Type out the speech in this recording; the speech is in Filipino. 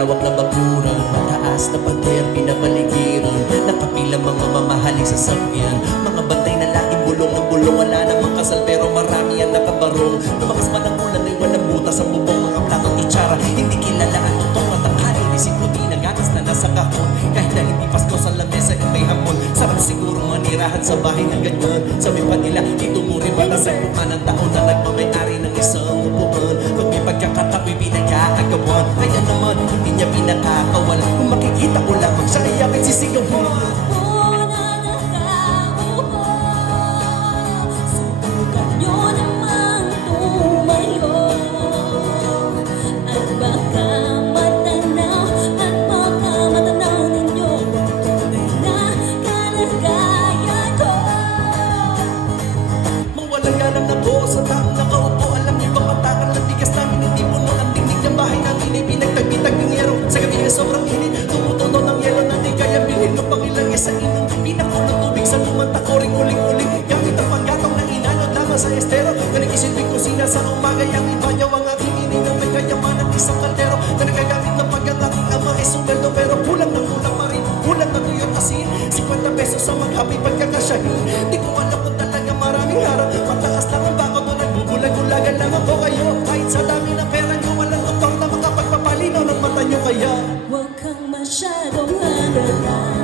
malawak na bakuran, mataas na pader, pinapaligiran, nakapila mga mamahaling sasakyan, mga bantay na laging bulong ng bulong, wala namang kasal pero marami ang nakabarong. Lumakas man ang ulan ay walang butas ang bubong, mga platong itsara, hindi kilala ang totoo at ang kanin, isip ko di nagatas na nasa kahon, kahit na hindi Pasko sa lamesa ay may hapon. Sarap siguro manirahan sa bahay ng ganyan, sabi pa nila itungunin ba ng sagpuan ng taon na nagmamayari ng isang upuan. Pag may pagkakatao'y pinag-aagawan, kaya naman hindi niya pinakakawala. Kung makikita ko lamang siya ay aking sisigawan. Walang ako sa taong nakaupo. Alam niyo ba patakan ng tigas namin, hindi puno ang tingnig ng bahay namin ay pinagtag-bitag ng yero. Sa gabi na sobrang init, tumutunaw ng yelo na di kaya bilhin no pang ilang sa inom. Pinakulong tubig sa lumanta ko ring uling-uling, gamit ang pagkatong ng inanod lamang sa estero. Na nag-isilbing kusina sa umaga, yung ibanyaw ang aking ininang may kayaman ng isang kaldero. Na nagagamit ng pag ang aking ama ay sumeldo, pero kulang na kulang pa rin, kulang na tuyot asin. 50 pesos sa maghabi pagkakasyahin, di ko alam kung talaga maraming harap. Mataas lang ang bakot na nagbubulag-bulagan lang ako kayo. Kahit sa dami ng pera nyo, walang doktor na makapagpapalinaw ng mata nyo kaya huwag kang masyadong halata.